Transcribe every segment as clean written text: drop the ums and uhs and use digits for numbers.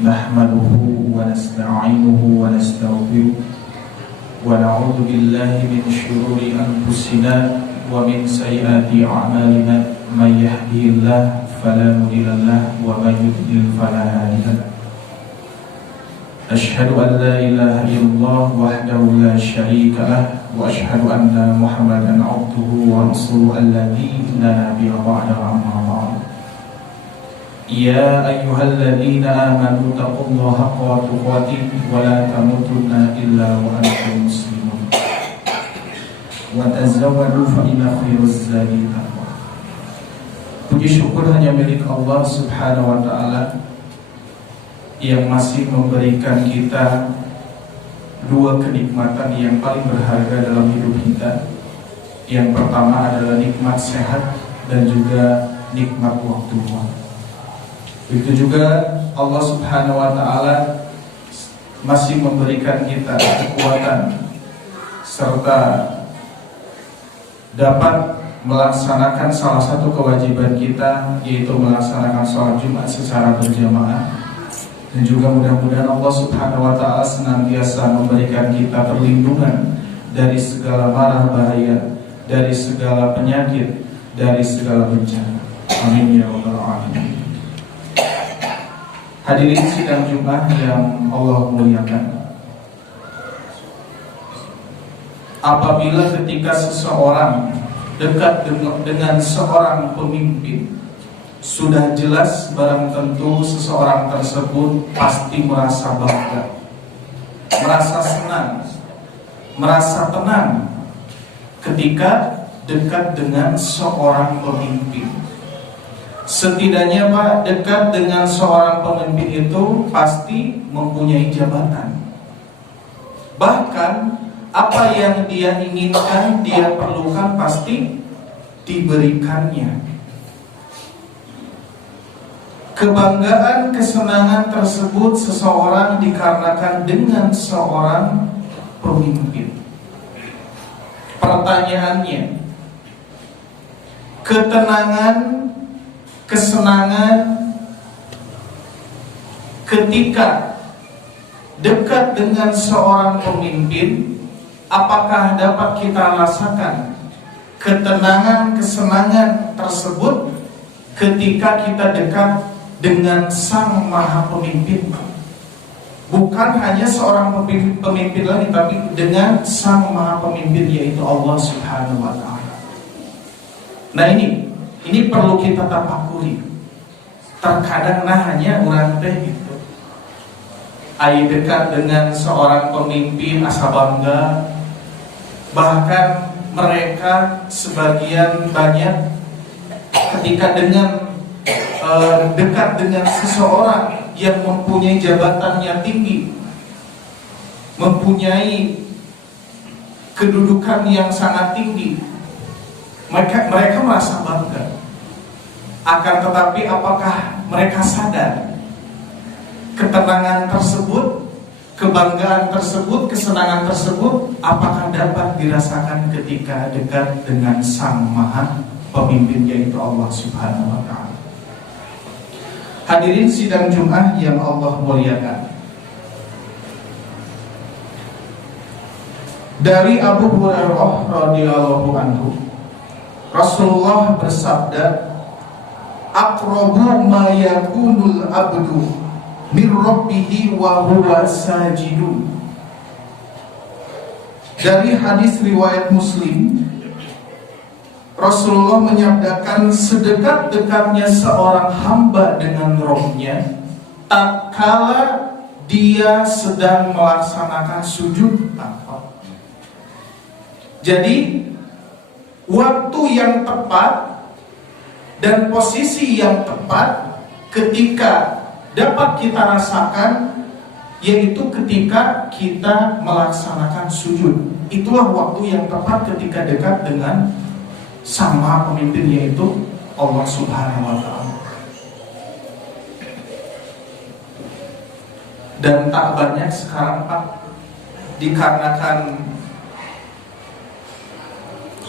nahmaduhu wa nasta'inuhu wa nastaghfiruh wa na'udzu billahi min syururi anfusina wa min sayyiati a'malina may yahdihillahu fala mudilla lahu wa may yudlil fala hadiya lahu. Asyhadu an la ilaha illallah wahdahu la syarika lah wa asyhadu anna Muhammadan abduhu wa rasuluhu alladzi la nabiyya ba'dahu amma ba'd. Ya ayyuhalladzina amanu taqullaha haqqa tuqatih wa la tamutunna illa wa antum muslimun. Wa tazawwadu fa inna khairaz zadi taqwa. Puji syukur hanya milik Allah Subhanahu wa taala yang masih memberikan kita dua kenikmatan yang paling berharga dalam hidup kita. Yang pertama adalah nikmat sehat dan juga nikmat waktu luang. Begitu juga Allah Subhanahu wa taala masih memberikan kita kekuatan serta dapat melaksanakan salah satu kewajiban kita, yaitu melaksanakan sholat Jumat secara berjamaah. Dan juga mudah-mudahan Allah Subhanahu wa ta'ala senantiasa memberikan kita perlindungan dari segala mara bahaya, dari segala penyakit, dari segala bencana. Amin ya rabbal alamin. Hadirin sidang Jumat yang Allah muliakan, apabila ketika seseorang dekat dengan seorang pemimpin, sudah jelas barang tentu seseorang tersebut pasti merasa bangga, merasa senang, merasa tenang ketika dekat dengan seorang pemimpin. Setidaknya Pak, dekat dengan seorang pemimpin itu pasti mempunyai jabatan. Bahkan apa yang dia inginkan, dia perlukan pasti diberikannya. Kebanggaan, kesenangan tersebut seseorang dikarenakan dengan seorang pemimpin. Pertanyaannya, ketenangan, kesenangan ketika dekat dengan seorang pemimpin, apakah dapat kita rasakan ketenangan, kesenangan tersebut ketika kita dekat dengan Sang Maha Pemimpin? Bukan hanya seorang pemimpin lagi, tapi dengan Sang Maha Pemimpin, yaitu Allah Subhanahu wa ta'ala. Nah ini perlu kita tafakuri. Terkadang hanya orang teh itu ai dekat dengan seorang pemimpin asa bangga. Bahkan mereka sebagian banyak ketika dekat dengan seseorang yang mempunyai jabatannya tinggi, mempunyai kedudukan yang sangat tinggi, mereka merasa bangga. Akan tetapi apakah mereka sadar ketenangan tersebut, kebanggaan tersebut, kesenangan tersebut apakah dapat dirasakan ketika dekat dengan Sang Maha Pemimpin, yaitu Allah Subhanahu wa ta'ala? Hadirin sidang Jumat yang Allah muliakan, dari Abu Hurairah radhiyallahu anhu, Rasulullah bersabda, aqrabu ma yakunul abdu min rabbihi wa huwa sajidun. Dari hadis riwayat Muslim, Rasulullah menyabdakan, sedekat-dekatnya seorang hamba dengan Rabb-nya tatkala dia sedang melaksanakan sujud takwa. Jadi waktu yang tepat dan posisi yang tepat ketika dapat kita rasakan, yaitu ketika kita melaksanakan sujud. Itulah waktu yang tepat ketika dekat dengan Sang Maha Pemimpin, yaitu Allah Subhanahu wa ta'ala. Dan tak banyak sekarang Pak, dikarenakan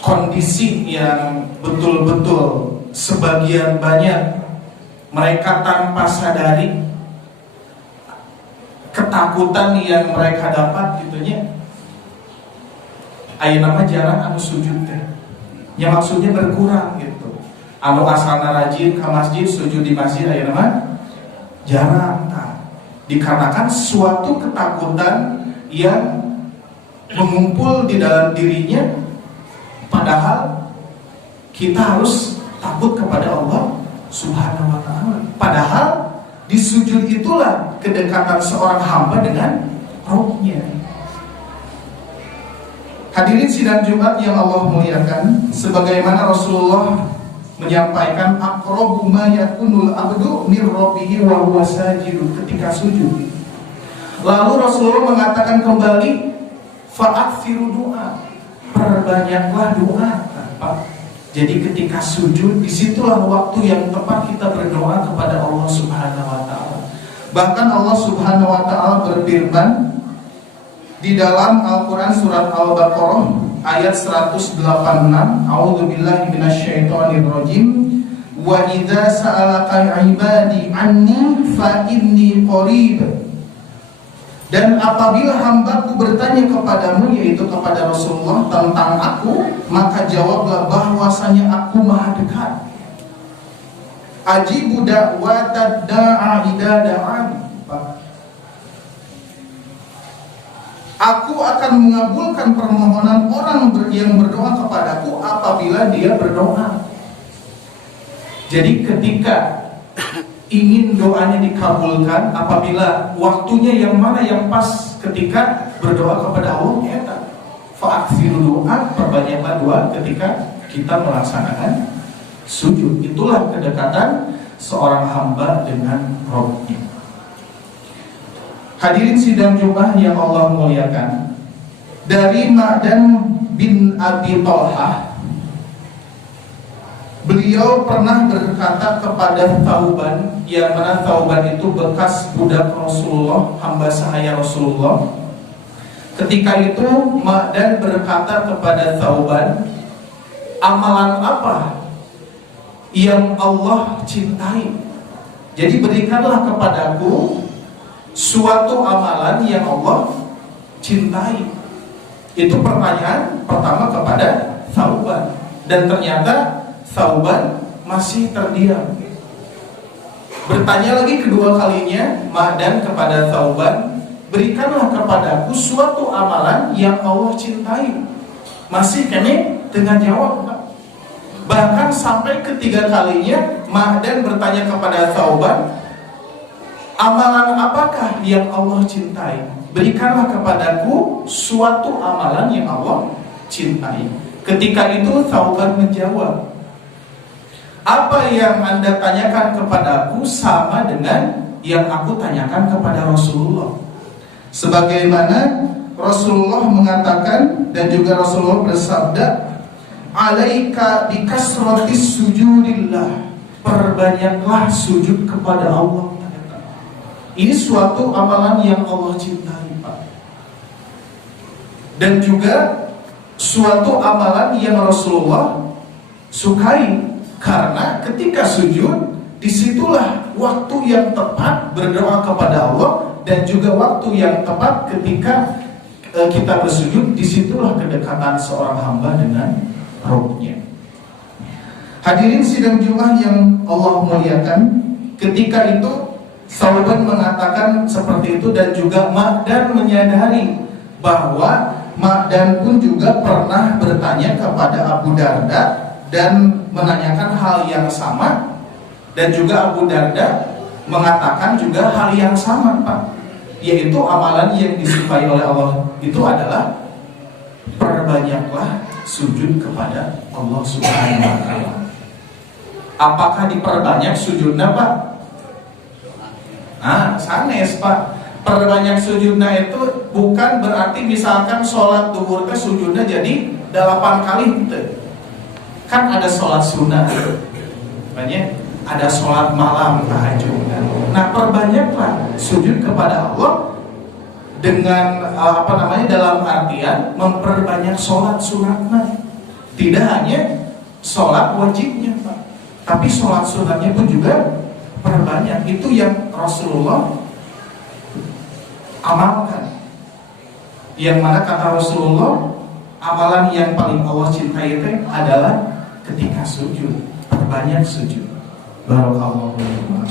kondisi yang betul-betul sebagian banyak mereka tanpa sadari ketakutan yang mereka dapat gitunya. Ayeuna mah jarang anu sujud teh. Ya maksudnya berkurang gitu. Anu asalna rajin ke masjid, sujud di masjid ayeuna mah jarang tah. Dikarenakan suatu ketakutan yang mengumpul di dalam dirinya, padahal kita harus takut kepada Allah Subhanahu wa ta'ala. Padahal di sujud itulah kedekatan seorang hamba dengan Rabb-nya. Hadirin sidang Jumat yang Allah muliakan, sebagaimana Rasulullah menyampaikan aqrabu ma yakunul abdu mir rabbihi wa huwa sajidun, ketika sujud. Lalu Rasulullah mengatakan kembali, fa'akthiru du'a, perbanyaklah doa. Jadi ketika sujud, disitulah waktu yang tepat kita berdoa kepada Allah Subhanahu wa ta'ala. Bahkan Allah Subhanahu wa ta'ala berfirman di dalam Al-Quran surat Al-Baqarah ayat 186, a'udzubillahi minasyaitonirrajim, wa idza sa'alaka 'ibadi anni fa inni qarib. Dan apabila hambaku bertanya kepadamu, yaitu kepada Rasulullah, tentang aku, maka jawablah bahwasanya aku maha dekat. Ajibu da'watad da'a idza da'an. Aku akan mengabulkan permohonan orang yang berdoa kepadaku apabila dia berdoa. Jadi ketika ingin doanya dikabulkan, apabila waktunya yang mana yang pas ketika berdoa kepada Allah, ya fa'aksiru doa, perbanyaklah doa ketika kita melaksanakan sujud. Itulah kedekatan seorang hamba dengan Rabb-nya. Hadirin sidang Jumat yang Allah muliakan, dari Ma'dan bin Abi Thalhah, beliau pernah berkata kepada Thauban, yang mana Thauban itu bekas budak Rasulullah, hamba sahaya Rasulullah. Ketika itu Ma'dan berkata kepada Thauban, amalan apa yang Allah cintai? Jadi berikanlah kepadaku suatu amalan yang Allah cintai. Itu pertanyaan pertama kepada Thauban. Dan ternyata Thauban masih terdiam. Bertanya lagi kedua kalinya Ma'dan kepada Thauban, berikanlah kepadaku suatu amalan yang Allah cintai. Masih kene dengan jawab. Bahkan sampai ketiga kalinya Ma'dan bertanya kepada Thauban, amalan apakah yang Allah cintai? Berikanlah kepadaku suatu amalan yang Allah cintai. Ketika itu Thauban menjawab, apa yang Anda tanyakan kepadaku sama dengan yang aku tanyakan kepada Rasulullah. Sebagaimana Rasulullah mengatakan, dan juga Rasulullah bersabda, alaika bikasratis sujudillah, perbanyaklah sujud kepada Allah. Ini suatu amalan yang Allah cintai, Pak. Dan juga suatu amalan yang Rasulullah sukai, karena ketika sujud, disitulah waktu yang tepat berdoa kepada Allah, dan juga waktu yang tepat ketika kita bersujud, disitulah kedekatan seorang hamba dengan Rabb-nya. Hadirin sidang Jumat yang Allah muliakan, ketika itu Thauban mengatakan seperti itu, dan juga Ma'dan menyadari bahwa Ma'dan pun juga pernah bertanya kepada Abu Darda dan menanyakan hal yang sama, dan juga Abu Darda mengatakan juga hal yang sama, Pak, yaitu amalan yang disukai oleh Allah itu adalah perbanyaklah sujud kepada Allah Subhanahu wa ta'ala. Apakah diperbanyak sujudnya, Pak? Nah, sanes, Pak. Perbanyak sujudnya itu bukan berarti misalkan sholat duhur ke sujudnya jadi 8 kali gitu. Kan ada sholat sunnah, banyak ada sholat malam tahajud. Nah, perbanyaklah sujud kepada Allah dengan dalam artian memperbanyak sholat sunatnya. Tidak hanya sholat wajibnya, Pak, tapi sholat sunatnya pun juga perbanyak. Itu yang Rasulullah amalkan. Yang mana kata Rasulullah, amalan yang paling Allah cintai itu adalah ketika sujud. Banyak sujud. Barakallahu fiikum.